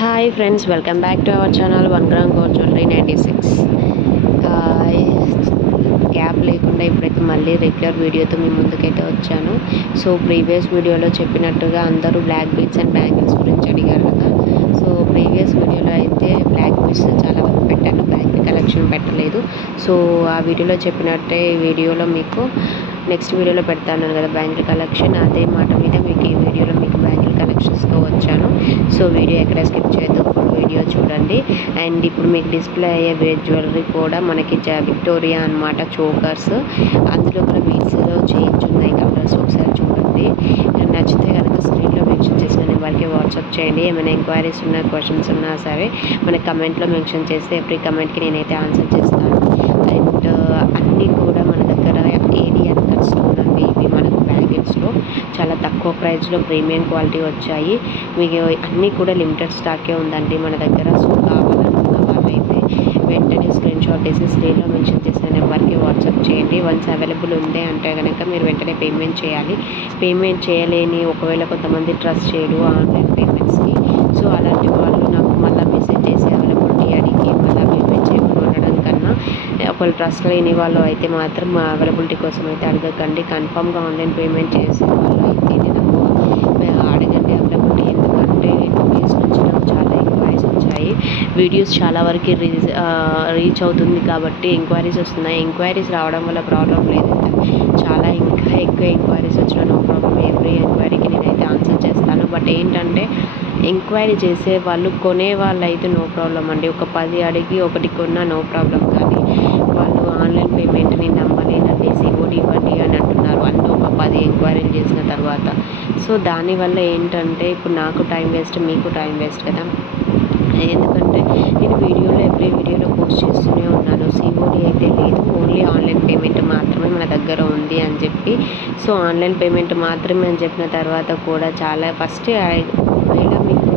Hi friends, welcome back to our channel 1 gram gold jewellery 96. Gap లేకుండా ఇప్పుడైతే మళ్ళీ regular వీడియోతో మీ ముందుకైతే వచ్చాను. సో ప్రీవియస్ వీడియోలో చెప్పినట్టుగా అందరూ బ్లాక్ బీడ్స్ అండ్ బ్యాంగిల్స్ గురించి అడిగారు కదా. సో ప్రీవియస్ వీడియోలో అయితే బ్లాక్ బీడ్స్ చాలా వరకు పెట్టాను, బ్యాంగిల్ కలెక్షన్ పెట్టలేదు. సో ఆ వీడియోలో చెప్పినట్టే ఈ వీడియోలో మీకు నెక్స్ట్ వీడియోలో పెడతాను కదా బ్యాంగిల్ కలెక్షన్. అదే మాట మీద మీకు ఈ వీడియోలో మీకు బ్యాంగిల్ కలెక్షన్స్తో వచ్చాను. సో వీడియో ఎక్కడ స్కిప్ చేయొద్దు, ఫుల్ వీడియో చూడండి. అండ్ ఇప్పుడు మీకు డిస్ప్లే అయ్యే వేర్ జ్యువెలరీ కూడా మనకి విక్టోరియా అన్నమాట, చోకర్స్. అందులో కూడా బీడ్స్లో చేంజ్ ఉన్నాయి కలర్స్, ఒకసారి చూడండి. నచ్చితే కనుక స్క్రీన్లో మెన్షన్ చేసిన నెంబర్కి వాట్సాప్ చేయండి. ఏమైనా ఎంక్వైరీస్ ఉన్నా, క్వశ్చన్స్ ఉన్నా సరే మనకి కమెంట్లో మెన్షన్ చేస్తే ఎవ్రీ కమెంట్కి నేనైతే ఆన్సర్ చేస్తాను. అండ్ అన్నీ కూడా మన దగ్గర ఏది అన్కట్స్టోన్ అండి. ఇవి మనకు బ్యాంగిల్స్లో చాలా తక్కువ ప్రైస్లో ప్రీమియం క్వాలిటీ వచ్చాయి. మీకు అన్నీ కూడా లిమిటెడ్ స్టాకే ఉందండి మన దగ్గర. సో కావాలనుకున్న వాళ్ళైతే వెంటనే స్క్రీన్ షాట్ తీసి స్క్రీన్లో మెన్షన్ చేసిన నెంబర్కి వాట్సాప్ చేయండి. వన్స్ అవైలబుల్ ఉంది అంటే కనుక మీరు వెంటనే పేమెంట్ చేయాలి. పేమెంట్ చేయలేని ఒకవేళ కొంతమంది ట్రస్ట్ చేయరు ఆన్లైన్ పేమెంట్స్కి. సో అలాంటి వాళ్ళు నాకు మళ్ళీ మెసేజ్ చేసి అవైలబిలిటీ అడిగి మళ్ళీ పేమెంట్ చేయకుండా ఉండడం కన్నా, ఒకవేళ ట్రస్ట్ లేని వాళ్ళు అయితే మాత్రం అవైలబిలిటీ కోసం అయితే అడగకండి. కన్ఫామ్గా ఆన్లైన్ పేమెంట్ చేసే వాళ్ళు అయితే నాకు అడగండి అవైలబిలిటీ. ఎందుకంటే 2 డేస్ నుంచి నాకు చాలా ఎంక్వైరీస్ వచ్చాయి. వీడియోస్ చాలా వరకు రీచ్ అవుతుంది కాబట్టి ఎంక్వైరీస్ వస్తున్నాయి. ఎంక్వైరీస్ రావడం వల్ల ప్రాబ్లం లేదు, చాలా ఇంకా ఎక్కువ ఎంక్వైరీస్ వచ్చినా నో ప్రాబ్లం. ఎవ్రీ ఎంక్వైరీకి నేనైతే ఆన్సర్ చేస్తాను. బట్ ఏంటంటే ఎంక్వైరీ చేసే వాళ్ళు కొనే వాళ్ళు అయితే నో ప్రాబ్లం అండి. ఒక 10 అడిగి ఒకటి కొన్నా నో ప్రాబ్లం. కానీ వాళ్ళు ఆన్లైన్ పేమెంట్ని నమ్మలేనండి, సిఓడి ఇవ్వండి అని అంటున్నారు అన్నీ ఒక 10 ఎంక్వైరీలు చేసిన తర్వాత. సో దానివల్ల ఏంటంటే ఇప్పుడు నాకు టైం వేస్ట్, మీకు టైం వేస్ట్ కదా. ఎందుకంటే నేను ఎవ్రీ వీడియోలో పోస్ట్ చేస్తూనే ఉన్నాను, సిఓడి అయితే లేదు, ఓన్లీ ఆన్లైన్ పేమెంట్ మాత్రమే మన దగ్గర ఉంది అని చెప్పి. సో ఆన్లైన్ పేమెంట్ మాత్రమే అని చెప్పిన తర్వాత కూడా చాలా ఫస్ట్ ఒకవేళ మీకు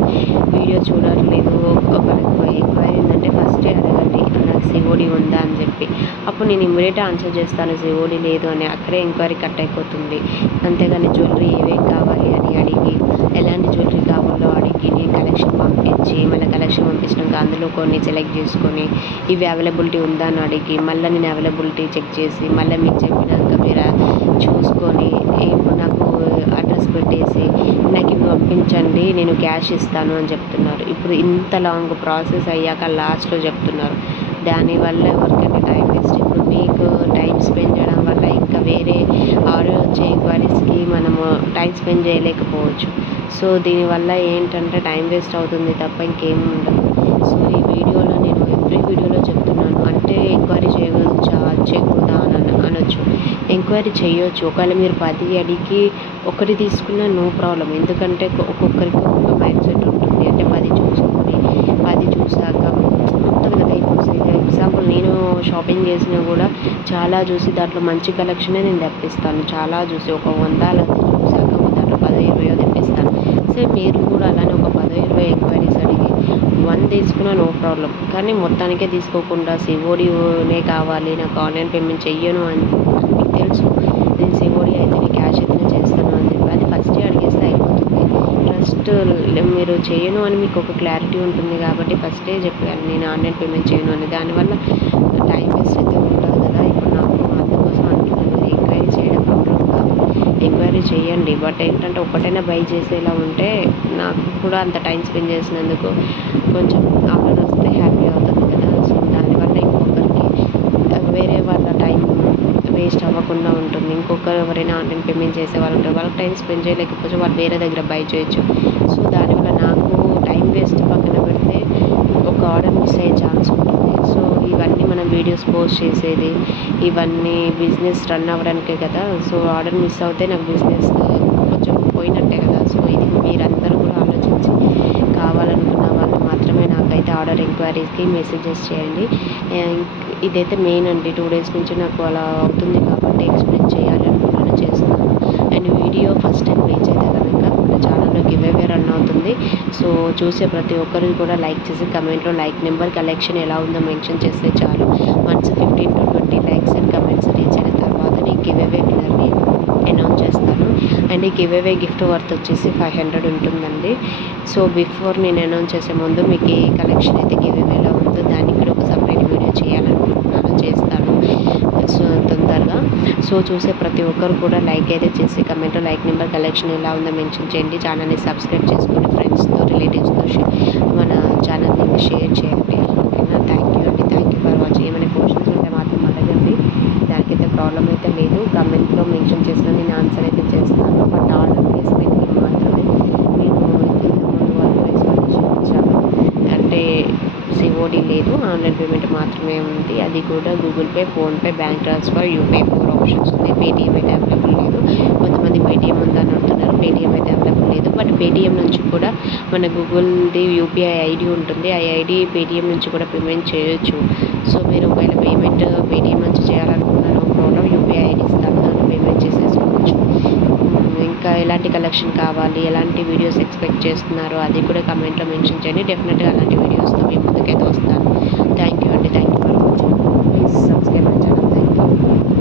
వీడియో చూడట్లేదు, ఒకరికి ఎంక్వైరీ ఉందంటే ఫస్టే అడగండి నాకు సిఓడి ఉందా అని చెప్పి. అప్పుడు నేను ఇమ్మీడియట్ ఆన్సర్ చేస్తాను సిఓడి లేదు అని. అక్కడే ఎంక్వైరీ కట్ అయిపోతుంది. అంతేగాని జ్యువెలరీ ఏమేమి కావాలి అని అడిగి, ఎలాంటి జ్యువెలరీ కావాలో అడిగి నేను కలెక్షన్ పంపించి, మళ్ళీ కలెక్షన్ పంపించినాక అందులో కొన్ని సెలెక్ట్ చేసుకొని ఇవి అవైలబిలిటీ ఉందా అని అడిగి, మళ్ళీ నేను అవైలబిలిటీ చెక్ చేసి మళ్ళీ మీకు చెప్పినాక మీరు చూసుకొని ఇప్పుడు నాకు అడ్రస్ పెట్టేసి నాకు ఇవి పంపించండి నేను క్యాష్ ఇస్తాను అని చెప్తున్నారు. ఇప్పుడు ఇంత లాంగ్ ప్రాసెస్ అయ్యాక లాస్ట్లో చెప్తున్నారు. దానివల్ల ఎవరికైనా టైం వేస్ట్. ఇప్పుడు మీకు టైం స్పెండ్ చేయడం వల్ల ఇంకా వేరే ఆర్డర్ వచ్చే ఎంక్వైరీస్కి మనము టైం స్పెండ్ చేయలేకపోవచ్చు. సో దీనివల్ల ఏంటంటే టైం వేస్ట్ అవుతుంది తప్ప ఇంకేం ఉండదు. సో ఈ వీడియోలో నేను ఎవ్రీ వీడియోలో చెప్తున్నాను. అంటే ఎంక్వైరీ చేయవచ్చా, చేయకూడదా అని అనొచ్చు. ఎంక్వైరీ చేయొచ్చు. ఒకవేళ మీరు 10 అడిగి ఒకటి తీసుకున్నా నో ప్రాబ్లం. ఎందుకంటే ఒక్కొక్కరికి ఒక్కొక్క మైండ్ సెట్ ఉంటుంది. అంటే 10 చూసుకొని 10 చూసాక ఉంటుంది కదా. ఇప్పుడు ఎగ్జాంపుల్ నేను షాపింగ్ చేసినా కూడా చాలా చూసి దాంట్లో మంచి కలెక్షనే నేను తెప్పిస్తాను. చాలా చూసి ఒక 100 అలా చూసాక దాంట్లో 10-20 తెప్పిస్తాను. సో మీరు కూడా అలానే ఒక 10-20 ఎంక్వైరీస్ అడిగి 1 తీసుకున్నా నో ప్రాబ్లం. కానీ మొత్తానికే తీసుకోకుండా సిఓడినే కావాలి, నాకు ఆన్లైన్ పేమెంట్ చెయ్యను అని మీకు తెలుసు, నేను సిఓడి అయితే నేను క్యాష్ అయితేనే చేస్తాను అని చెప్పి అది ఫస్టే అడిగేస్తే అయిపోతుంది. ట్రస్ట్ మీరు చేయను అని మీకు ఒక క్లారిటీ ఉంటుంది కాబట్టి ఫస్టే చెప్పాను నేను ఆన్లైన్ పేమెంట్ చేయను అని. దానివల్ల టైం వేస్ట్ అయితే ఉంటుంది కదా. ఇప్పుడు నాకు అందుకోసం అంటున్నాను, ఎంక్వైరీ చేయడం ప్రాబ్లం కాదు, ఎంక్వైరీ చేయండి. బట్ ఏంటంటే ఒకటైనా బై చేసేలా ఉంటే నాకు కూడా అంత టైం స్పెండ్ చేసినందుకు కొంచెం ఆర్డర్ వస్తే హ్యాపీ అవుతుంది కదా. సో దానివల్ల ఇంకొకరికి వేరే వాళ్ళ టైం వేస్ట్ అవ్వకుండా ఉంటుంది. ఇంకొకరు ఎవరైనా ఆన్లైన్ పేమెంట్ చేసే వాళ్ళు ఉంటారు, వాళ్ళకి టైం స్పెండ్ చేయలేకపోతే వాళ్ళు వేరే దగ్గర బై చేయొచ్చు. సో దానివల్ల నాకు టైం వేస్ట్ పక్కన పెడితే ఒక ఆర్డర్ మిస్ అయ్యే ఛాన్స్ ఉంటుంది. సో ఇవన్నీ మనం వీడియోస్ పోస్ట్ చేసేది ఇవన్నీ బిజినెస్ రన్ అవ్వడానికే కదా. సో ఆర్డర్ మిస్ అవుతే నాకు బిజినెస్ కొంచెం పోయినట్టే కదా. సో ఇది మీరందరూ కూడా ఆలోచించి కావాలనుకున్న వాళ్ళు మాత్రమే నాకైతే ఆర్డర్ ఎంక్వైరీస్కి మెసేజెస్ చేయండి. ఇదైతే మెయిన్ అండి. 2 డేస్ నుంచి నాకు అలా అవుతుంది కాబట్టి ఎక్స్ప్లెయిన్ చేయాలి అనుకున్నాను, చేస్తున్నాను. And video first time reach అయితే కనుక మన ఛానల్లో గివ్ అవే రన్ అవుతుంది. సో చూసే ప్రతి ఒక్కరు కూడా లైక్ చేసి కమెంట్లో లైక్ నెంబర్ కలెక్షన్ ఎలా ఉందో మెన్షన్ చేస్తే చాలు. Once 15 to 20 likes and comments reach అయిన తర్వాత నేను గివ్ అవే విన్నర్ని అనౌన్స్ చేస్తాను. అండ్ ఈ గివ్ అవే గిఫ్ట్ వర్త్ వచ్చేసి 500 ఉంటుందండి. సో బిఫోర్ నేను అనౌన్స్ చేసే ముందు మీకు ఏ కలెక్షన్ అయితే గివ్ అవేలో ఉందో దానికి కూడా ఒక సపరేట్ వీడియో చేయాలనుకుంటున్నాను, చేస్తాను సో తొందరగా. సో చూసే ప్రతి ఒక్కరు కూడా లైక్ అయితే చేసి కమెంట్లో లైక్ నెంబర్, కలెక్షన్ ఎలా ఉందో మెన్షన్ చేయండి. ఛానల్ని సబ్స్క్రైబ్ చేసుకొని ఫ్రెండ్స్తో రిలేటివ్స్తో మన ఛానల్ని షేర్ చేయండి. ఓకేనా? థ్యాంక్ యూ అండి. Thank you for watching. ఏమైనా క్వశ్చన్స్ ఉంటే మాత్రం అడగండి, దానికైతే ప్రాబ్లం అయితే లేదు. కమెంట్లో మెన్షన్ చేసిన నేను ఆన్సర్ అయితే చేస్తాను. బట్ ఆర్డర్ ప్లేస్మెంట్కి మాత్రమే నేను ఇంతకుముందు వరకు ఎక్స్ప్లెనేషన్ ఇచ్చాను. అంటే సిఓడి లేదు, ఆన్లైన్ పేమెంట్ మాత్రమే ఉంది. అది కూడా Google pay, PhonePe, bank transfer, UPI 4 options ఉన్నాయి. పేటీఎం అయితే అవైలబుల్ లేదు. కొంతమంది పేటీఎం ఉందని అంటున్నారు, పేటీఎం అయితే అవైలబుల్ లేదు. బట్ పేటీఎం నుంచి కూడా మన గూగుల్ది యూపీఐ ఐడి ఉంటుంది, ఆ ఐడి పేటీఎం నుంచి కూడా పేమెంట్ చేయొచ్చు. సో మీరు ఒకవేళ పేమెంట్ పేటీఎం నుంచి చేయాలనుకున్న నో ప్రాబ్లం, యూపీఐ ఐడి ఇస్తాను, దాన్ని పేమెంట్ చేసేసుకోవచ్చు. ఇంకా ఎలాంటి కలెక్షన్ కావాలి, ఎలాంటి వీడియోస్ ఎక్స్పెక్ట్ చేస్తున్నారో అది కూడా కమెంట్లో మెన్షన్ చేయండి. డెఫినెట్గా అలాంటి వీడియోస్తో మీ ముందుకైతే వస్తాను. థ్యాంక్ యూ అండి. Thank you for watching. Please subscribe my channel. Thank you.